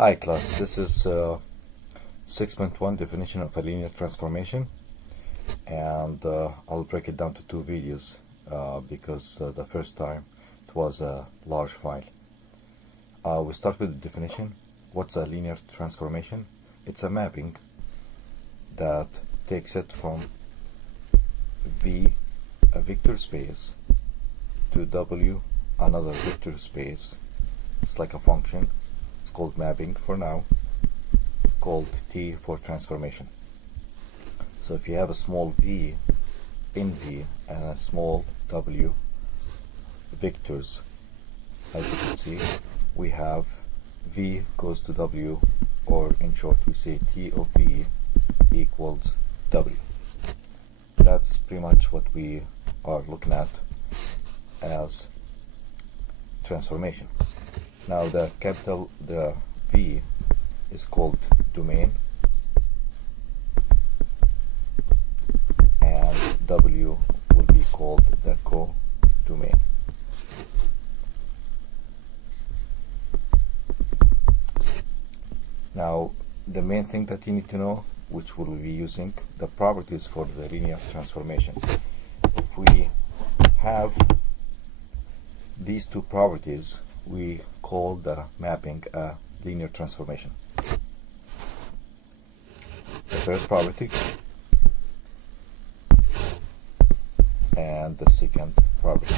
Hi class, this is 6.1 definition of a linear transformation, and I'll break it down to two videos because the first time it was a large file. We start with the definition. What's a linear transformation? It's a mapping that takes it from V, a vector space, to W, another vector space. It's like a function. It's called mapping for now, called T for transformation. So if you have a small v in V and a small w vectors, as you can see, we have V goes to W, or in short we say T of V equals W. That's pretty much what we are looking at as transformation. Now the V is called domain, and W will be called the co-domain. Now the main thing that you need to know, which we will be using, the properties for the linear transformation. If we have these two properties, we call the mapping a linear transformation. The first property and the second property.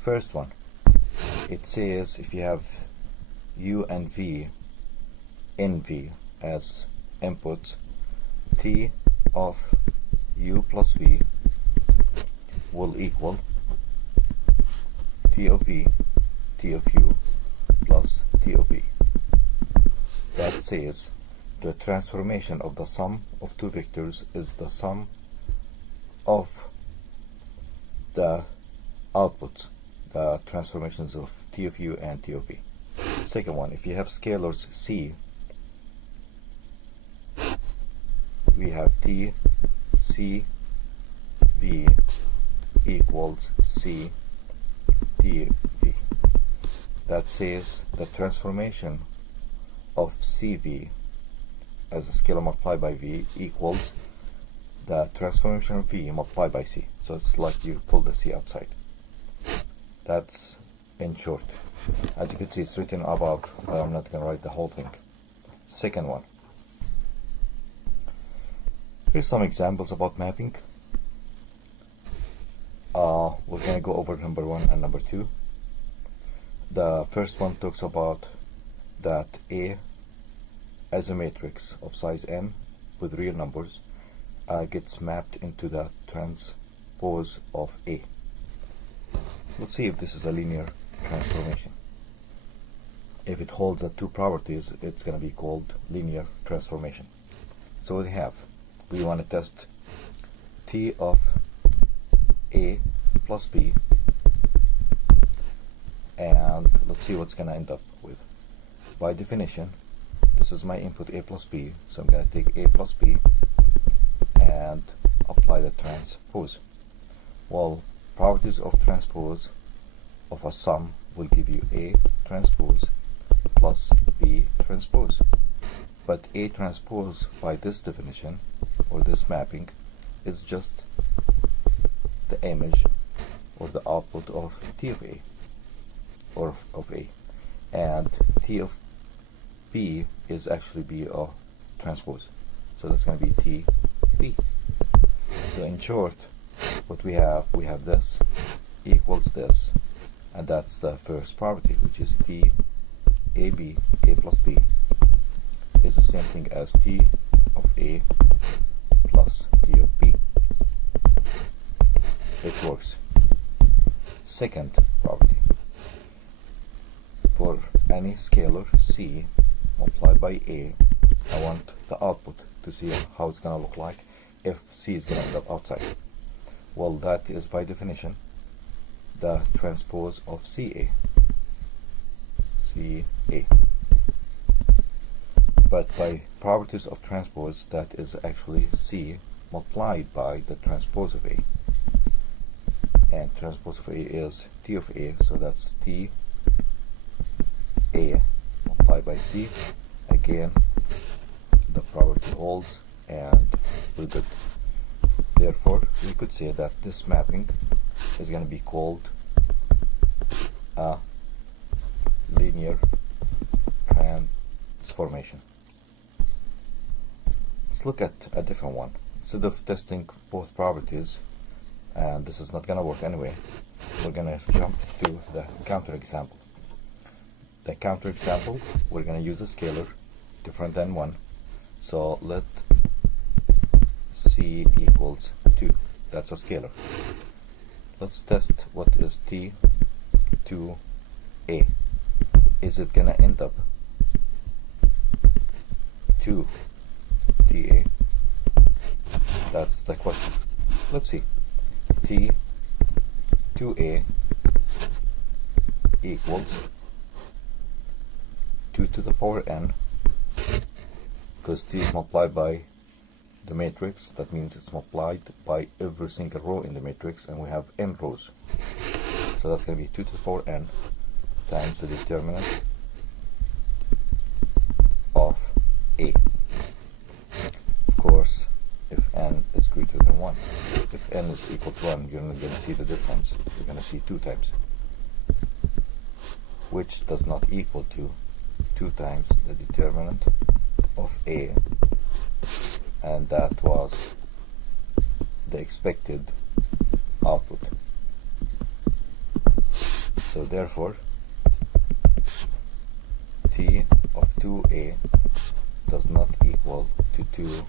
First one, it says if you have U and V in V as inputs, T of U plus V will equal T of V, T of U plus T of V. That says the transformation of the sum of two vectors is the sum of the outputs, the transformations of T of U and T of V. Second one, if you have scalars C, we have T C V equals C T V. That says the transformation of CV as a scalar multiplied by V equals the transformation of V multiplied by C. So it's like you pull the C outside. That's in short. As you can see, it's written above. I'm not going to write the whole thing. Second one. Here's some examples about mapping. We're going to go over number 1 and number 2. The first one talks about that A as a matrix of size n with real numbers gets mapped into the transpose of A. Let's see if this is a linear transformation. If it holds the two properties, it's going to be called linear transformation. So we want to test T of A plus B, and let's see what's going to end up with. By definition, this is my input A plus B, so I'm going to take A plus B and apply the transpose. Well, properties of transpose of a sum will give you A transpose plus B transpose. But A transpose by this definition, or this mapping, is just the image or the output of T of A, or of A, and T of B is actually B of transpose, so that's going to be T B. So in short, what we have this equals this, and that's the first property, which is T A B, A plus B is the same thing as T of A plus T of B. It works. Second property, for any scalar C multiplied by A, I want the output to see how it's going to look like if C is going to end up outside. Well, that is by definition the transpose of CA. CA. But by properties of transpose, that is actually C multiplied by the transpose of A. And transpose of A is T of A, so that's T A multiplied by C. Again, the property holds and we're good. Therefore, we could say that this mapping is going to be called a linear transformation. Let's look at a different one. Instead of testing both properties, and this is not going to work anyway, we're going to jump to the counterexample. The counterexample, we're going to use a scalar different than 1. So let C equals 2. That's a scalar. Let's test what is T2A. Is it going to end up 2TA? That's the question. Let's see. T2A equals 2 to the power n, because T is multiplied by the matrix. That means it's multiplied by every single row in the matrix, and we have n rows. So that's going to be 2 to the power n times the determinant of A. Of course, if n is greater than 1. If n is equal to 1, you're not going to see the difference. You're going to see 2 times, which does not equal to 2 times the determinant of A, and that was the expected output. So therefore, T of 2A does not equal to 2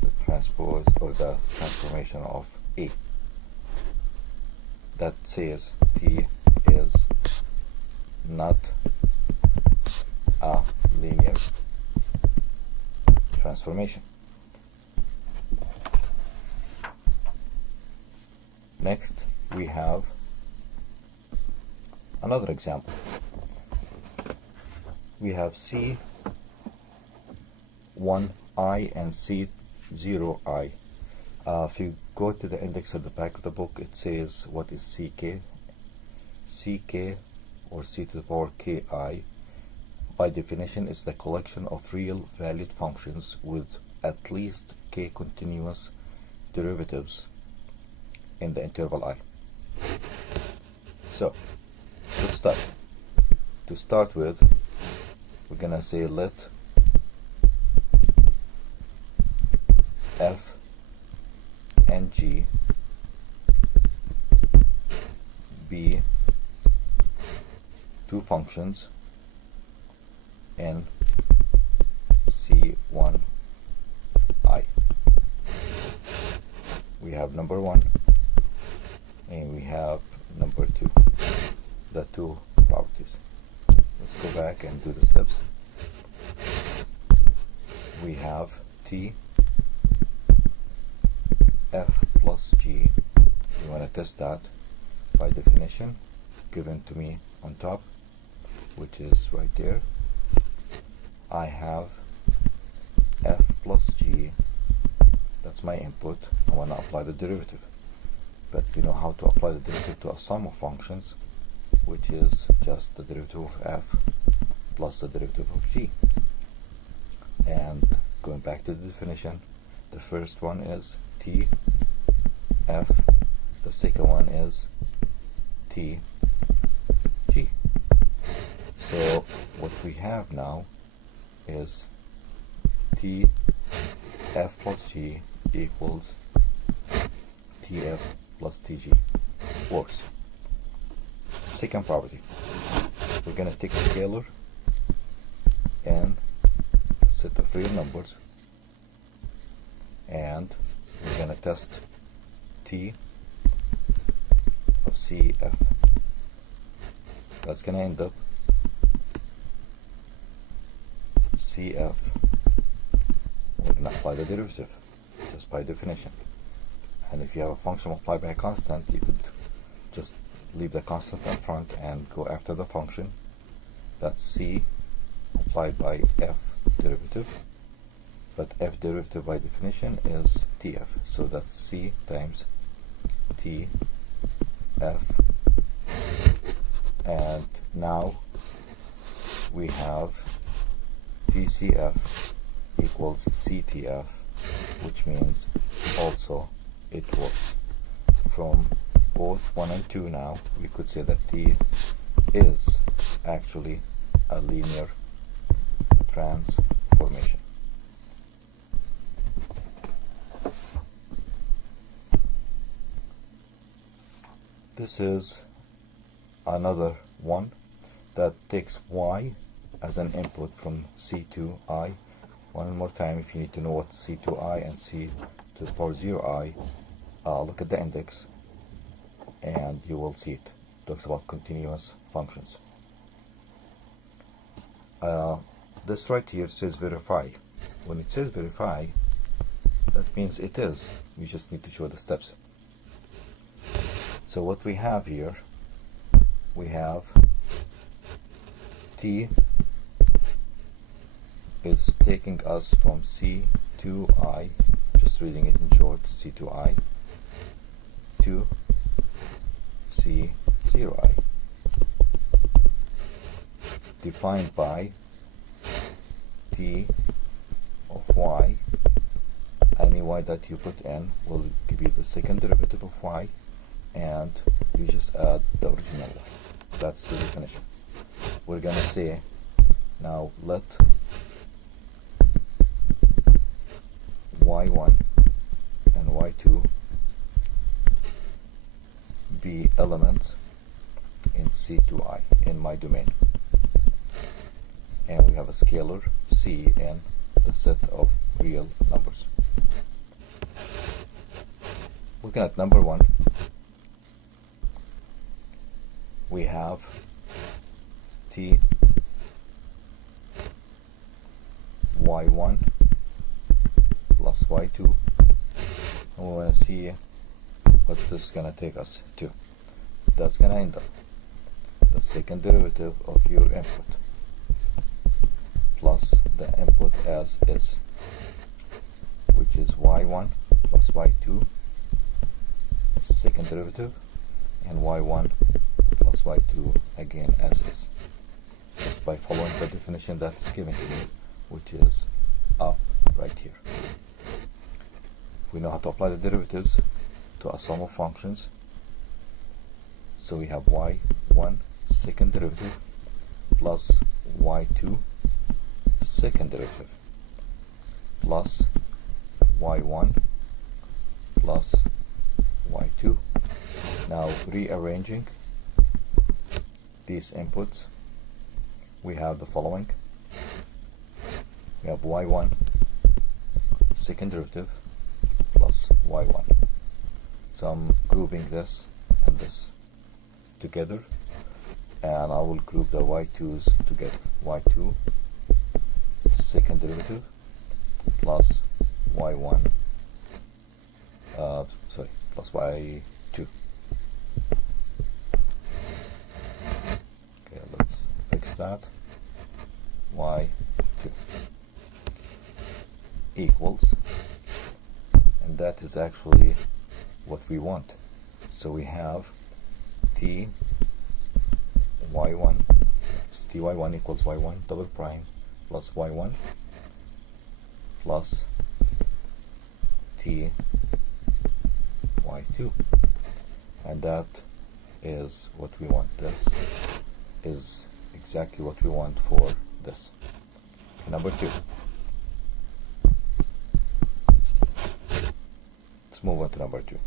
the transpose or the transformation of A. That says T is not a linear transformation. Next, we have another example. We have C1i and C0i. If you go to the index at the back of the book, it says what is CK. CK, or C to the power ki, by definition is the collection of real valued functions with at least k continuous derivatives in the interval I. So let's start. To start with, we're gonna say let f and g be two functions in C1i. We have number 1 and we have number 2, the two properties. Let's go back and do the steps. We have T f plus g. You want to test that by definition given to me on top, which is right there. I have f plus g. That's my input. I want to apply the derivative, but we know how to apply the derivative to a sum of functions, which is just the derivative of f plus the derivative of g. And going back to the definition, the first one is T f, the second one is T g. So what we have now is T f plus g equals Tf plus Tg. Works. Second property, we're going to take a scalar and a set of real numbers, and we're going to test T of Cf. That's going to end up Cf. We're going to apply the derivative just by definition. And if you have a function multiplied by a constant, you could just leave the constant up front and go after the function. That's C multiplied by f derivative, but f derivative by definition is Tf, so that's C times Tf. And now we have TCF equals CTF, which means also it works. From both 1 and 2 now, we could say that T is actually a linear transformation. This is another one that takes y as an input from c to I. One more time, if you need to know what c to I and c to the power 0i, look at the index and you will see it. It talks about continuous functions. This right here says verify. When it says verify, that means it is. You just need to show the steps. So what we have here, we have T is taking us from C to I, just reading it in short, C to I, to C 0i, defined by T of y. Any y that you put in will give you the second derivative of y, and you just add the original y. That's the definition. We're gonna say now let y1 and y2 be elements in C to I, in my domain. And we have a scalar C in the set of real numbers. Looking at number 1, we have T y1 plus y2, and we want to see what this is going to take us to. That's going to end up the second derivative of your input plus the input as is, which is y1 plus y2 second derivative, and y1 plus y2 again as is, just by following the definition that is given to me, which is up right here. We know how to apply the derivatives to a sum of functions. So we have y1 second derivative plus y2 second derivative plus y1 plus y2. Now rearranging these inputs, we have the following. We have y1 second derivative plus y1. So I'm grouping this and this together, and I will group the y2's together. y2 second derivative plus y1 plus y2. Okay, let's fix that. y2 equals, and that is actually what we want. So we have T y1, T y1 equals y1 double prime plus y1 plus T y2, and that is what we want. This is exactly what we want for this. Number 2. Let's move on to number 2.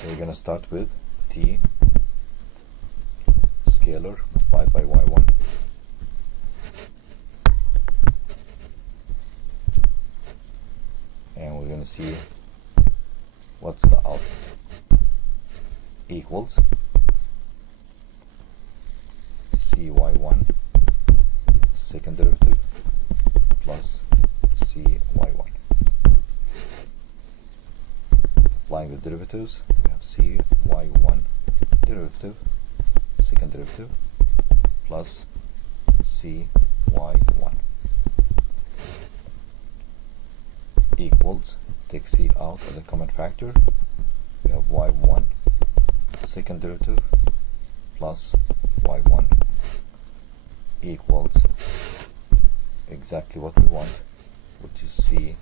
So we're going to start with T scalar multiplied by y1 and we're going to see what's the output. Equals cy1 second derivative plus cy1. Applying the derivatives, we have cy1 derivative second derivative plus cy1 equals, take c out as a common factor, we have y1 second derivative plus y1 equals exactly what we want, which is c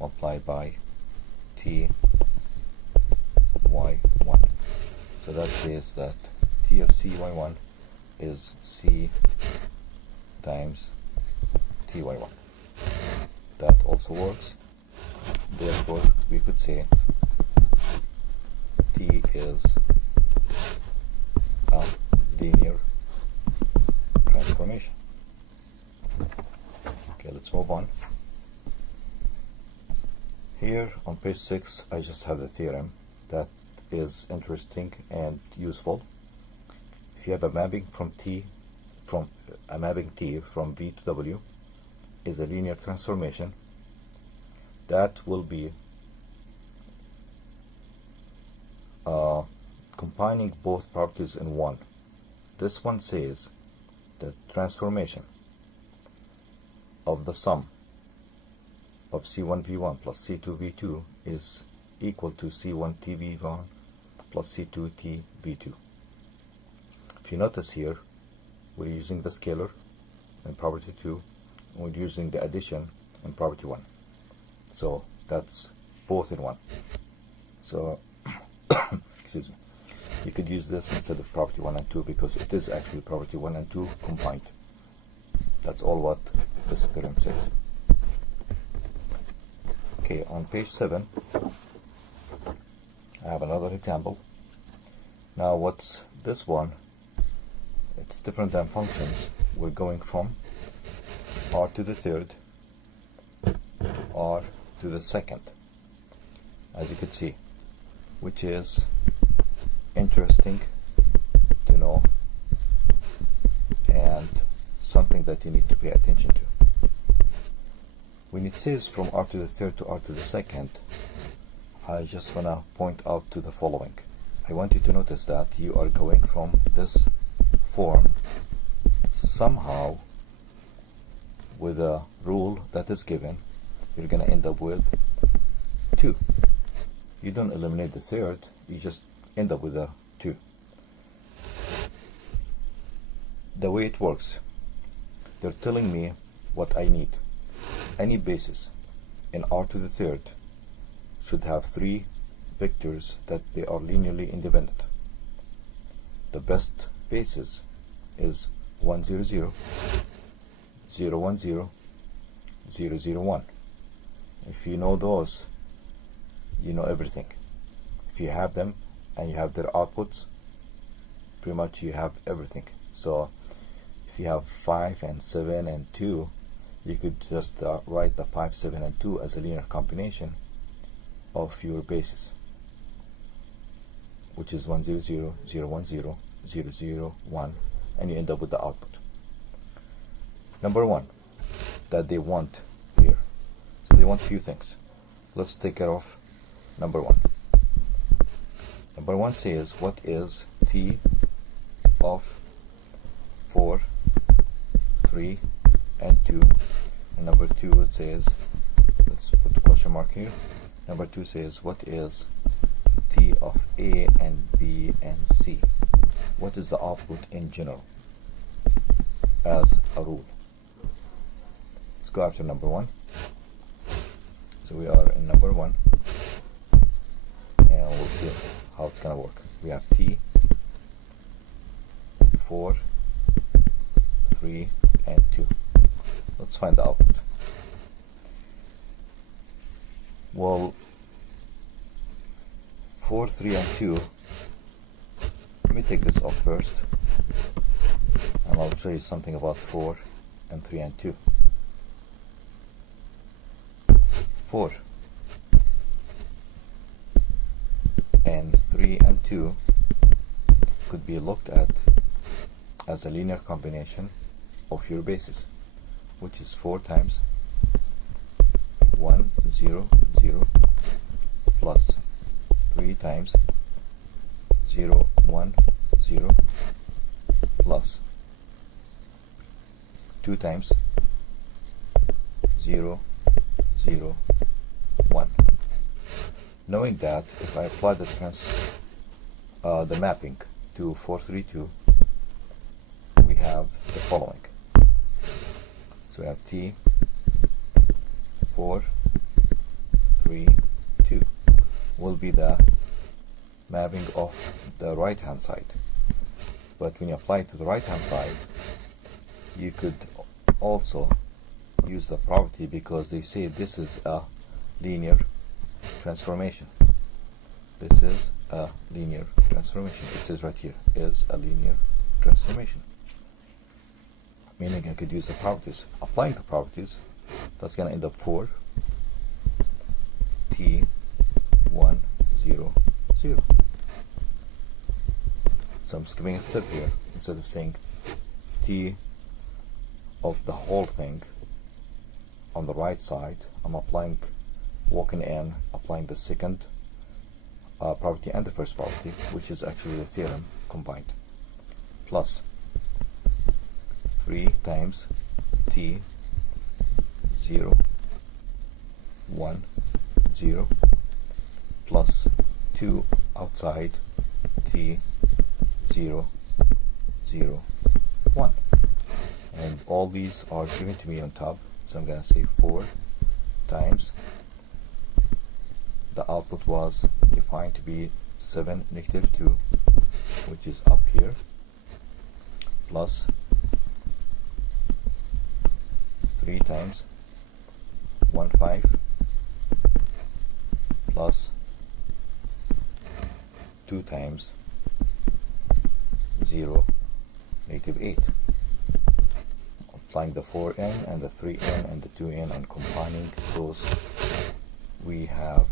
multiplied by t y1. So that says that t of c y1 is c times t y1. That also works. Therefore, we could say t is a linear transformation. Okay, let's move on. Here on page 6, I just have the theorem that is interesting and useful. If you have a mapping from T from V to W is a linear transformation, that will be combining both properties in one. This one says that transformation of the sum of C1V1 plus C2V2 is equal to C1TV1 plus C2TV2. If you notice here, we're using the scalar in property 2, and we're using the addition in property 1. So that's both in one. So, excuse me, you could use this instead of property 1 and 2 because it is actually property 1 and 2 combined. That's all what this theorem says. Okay, on page 7, I have another example. Now, what's this one? It's different than functions. We're going from r to the third, r to the second, as you can see, which is interesting to know and something that you need to pay attention to. When it says from r to the third to r to the second, I just want to point out to the following. I want you to notice that you are going from this form somehow with a rule that is given. You're going to end up with 2. You don't eliminate the third, you just end up with a 2. The way it works, they're telling me what I need. Any basis in r to the third should have 3 vectors that they are linearly independent. The best basis is 1, 0, 0, 0, 1, 0, 0, 0, 1. If you know those, you know everything. If you have them and you have their outputs, pretty much you have everything. So if you have 5 and 7 and 2, you could just write the 5, 7 and 2 as a linear combination of your bases, which is 1, 0, 0, 0, 1, 0, 0, 0, 1, and you end up with the output. Number 1 that they want here. So they want few things. Let's take care of number 1. Number 1 says what is T of 4, 3, and 2. And number 2 it says, let's put the question mark here. Number 2 says what is T of A and B and C. What is the output in general as a rule? Let's go after number 1. So we are in number 1, and we'll see how it's gonna work. We have T, 4, 3, and 2. Let's find the output. Well, 4, 3, and 2. Let me take this off first, and I'll show you something about 4 and 3 and 2. 4 and 3 and 2 could be looked at as a linear combination of your bases, which is 4 times 1, 0, 0 plus 3 times 0, 1, 0 plus 2 times 0, 0, 1. Knowing that if I apply the mapping to 432, we have the following. So we have T 4 3 2 will be the mapping of the right hand side. But when you apply it to the right hand side, you could also use the property, because they say this is a linear transformation. This is a linear transformation. It says right here is a linear transformation, meaning I could use the properties. Applying the properties, that's going to end up 4 T 1 0 0. So I'm skipping a step here. Instead of saying T of the whole thing on the right side, I'm applying, walking in, applying the second property and the first property, which is actually the theorem combined, plus 3 times T 0 1 0 plus 2 outside T 0 0 1, and all these are given to me on top. So I'm going to say 4 times, the output was defined to be 7 negative 2, which is up here, plus 3 times 1 5 plus 2 times 0 negative 8. Applying the 4n and the 3n and the 2n and combining those, we have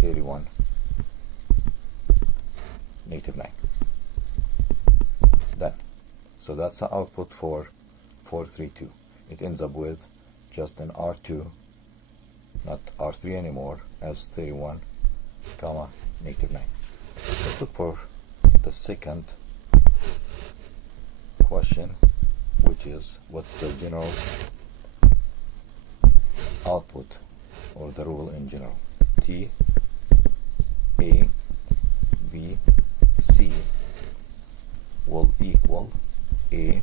31 negative 9. Done. So that's the output for 432. It ends up with just an R2, not R3 anymore, as 31 comma negative 9. Let's look for the second question, which is what's the general output, or the rule in general. T A B C will equal A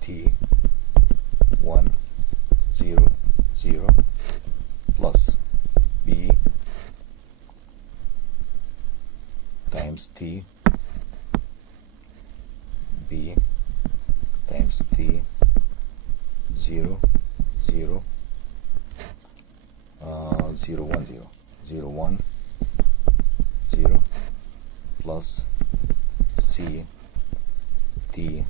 T 1 0 0 plus B times T B times T 0 0 0 1 0 0 1 0 plus C T,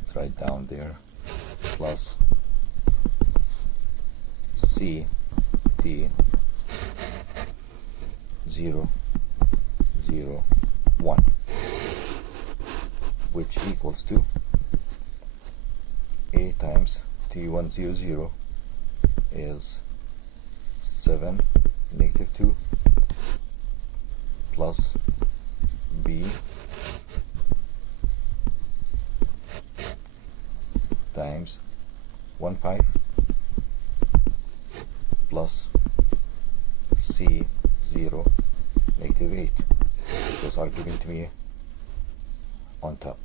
it's right down there, plus C T 0 0 1, which equals to A times T1 0 0 is 7 negative 2 plus B times 1 5 plus C 0 negative 8. Those are given to me on top.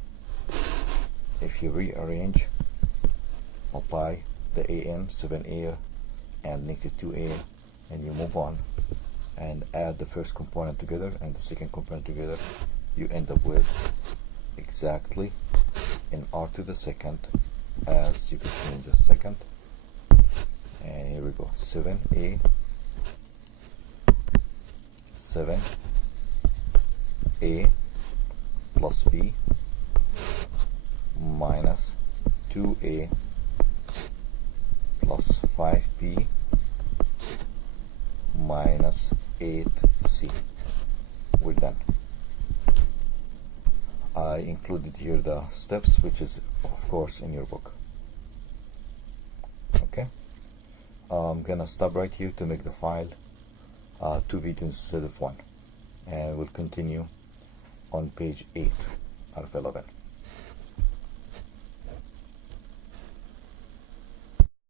If you rearrange, apply the AN, 7A and negative 2A, and you move on and add the first component together and the second component together, you end up with exactly in R to the second, as you can see in just a second. And here we go, 7A 7A plus B minus 2A plus 5B minus 8C. We're done. I included here the steps, which is of course in your book. Okay, I'm gonna stop right here to make the file 2 videos instead of 1, and we'll continue on page 8 out of 11.